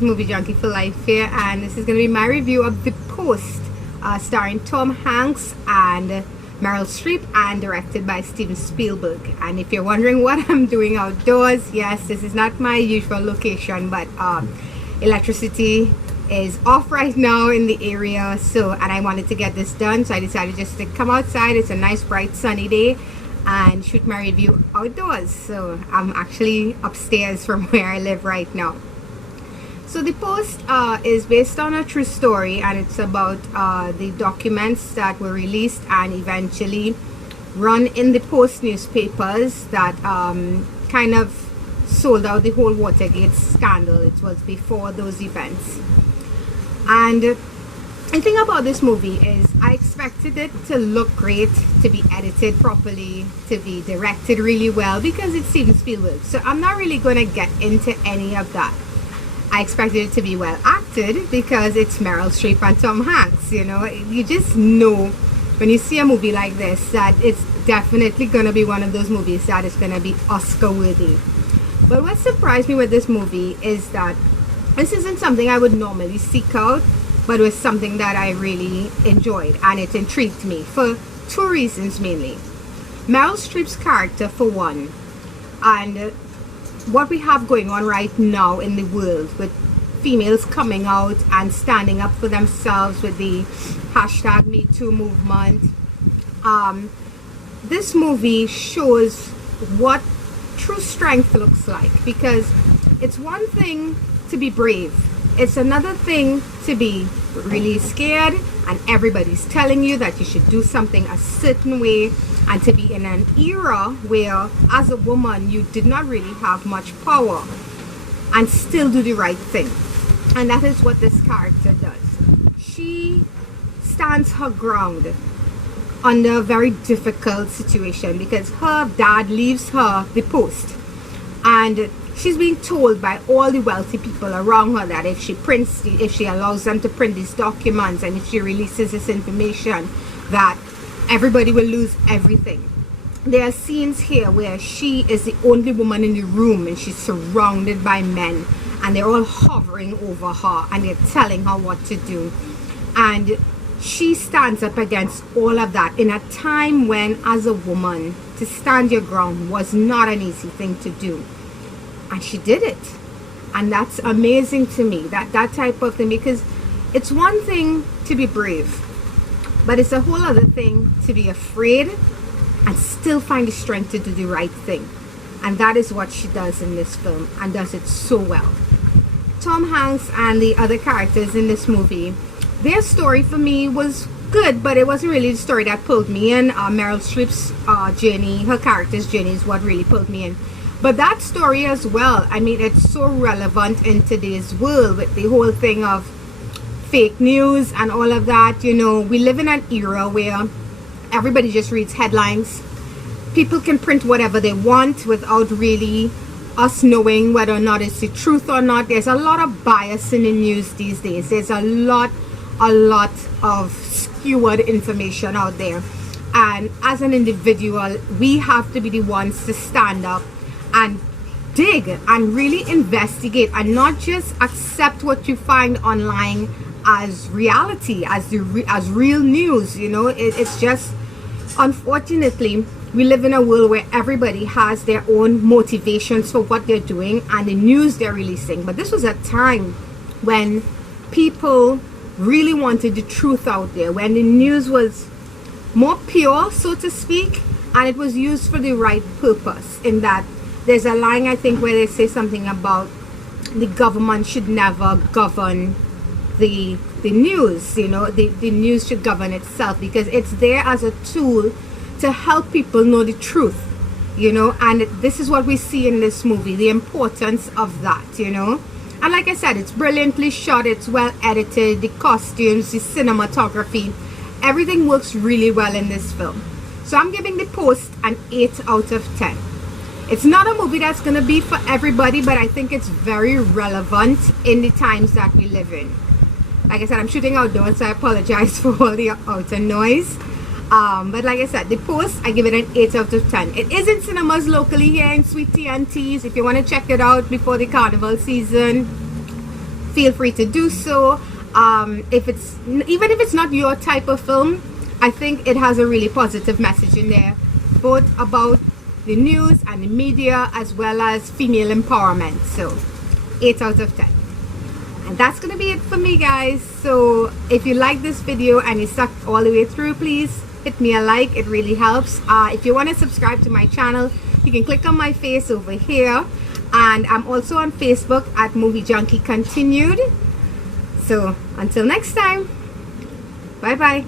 it's Movie Junkie for Life here, and this is going to be my review of The Post, starring Tom Hanks and Meryl Streep, and directed by Steven Spielberg. And if you're wondering what I'm doing outdoors, yes, this is not my usual location, but electricity is off right now in the area, and I wanted to get this done, so I decided just to come outside. It's a nice bright sunny day and shoot my review outdoors. So I'm actually upstairs from where I live right now. So The Post is based on a true story, and it's about the documents that were released and eventually run in the Post newspapers that kind of sold out the whole Watergate scandal. It was before those events. And the thing about this movie is I expected it to look great, to be edited properly, to be directed really well, because it's Steven Spielberg. So I'm not really going to get into any of that. I expected it to be well acted because it's Meryl Streep and Tom Hanks. You know, you just know when you see a movie like this that it's definitely going to be one of those movies that is going to be Oscar worthy. But what surprised me with this movie is that this isn't something I would normally seek out, but it was something that I really enjoyed, and it intrigued me for two reasons mainly. Meryl Streep's character for one, and what we have going on right now in the world with females coming out and standing up for themselves with the hashtag Me Too movement. This movie shows what true strength looks like, because it's one thing to be brave, it's another thing to be really scared and everybody's telling you that you should do something a certain way, and to be in an era where as a woman you did not really have much power and still do the right thing. And that is what this character does. She stands her ground under a very difficult situation because her dad leaves her the Post, and she's being told by all the wealthy people around her that if she allows them to print these documents and if she releases this information, that everybody will lose everything. There are scenes here where she is the only woman in the room and she's surrounded by men, and they're all hovering over her and they're telling her what to do, and she stands up against all of that in a time when, as a woman, to stand your ground was not an easy thing to do. And she did it, and that's amazing to me, that type of thing, because it's one thing to be brave, but it's a whole other thing to be afraid and still find the strength to do the right thing. And that is what she does in this film, and does it so well. Tom Hanks and the other characters in this movie, their story for me was good, but it wasn't really the story that pulled me in. Meryl Streep's journey, her character's journey, is what really pulled me in. But that story as well, I mean, it's so relevant in today's world with the whole thing of fake news and all of that. You know, we live in an era where everybody just reads headlines. People can print whatever they want without really us knowing whether or not it's the truth or not. There's a lot of bias in the news these days. There's a lot of skewed information out there. And as an individual, we have to be the ones to stand up and dig and really investigate, and not just accept what you find online as reality, as real news. You know, it's just, unfortunately, we live in a world where everybody has their own motivations for what they're doing and the news they're releasing. But this was a time when people really wanted the truth out there, when the news was more pure, so to speak, and it was used for the right purpose. In that, there's a line, I think, where they say something about the government should never govern the news. You know, the news should govern itself, because it's there as a tool to help people know the truth, you know. And this is what we see in this movie, the importance of that, you know. And like I said, it's brilliantly shot, it's well edited, the costumes, the cinematography, everything works really well in this film. So I'm giving The Post an 8 out of 10. It's not a movie that's going to be for everybody, but I think it's very relevant in the times that we live in. Like I said, I'm shooting outdoors, so I apologize for all the outer noise. But like I said, The Post, I give it an 8 out of 10. It is in cinemas locally here in Sweet Tea and Teas. If you want to check it out before the carnival season, feel free to do so. If it's even if it's not your type of film, I think it has a really positive message in there, both about the news and the media as well as female empowerment. So 8 out of 10. And that's gonna be it for me, guys. So if you like this video and you stuck all the way through, please hit me a like. It really helps. If you want to subscribe to my channel, you can click on my face over here, and I'm also on Facebook at Movie Junkie Continued. So until next time, bye bye.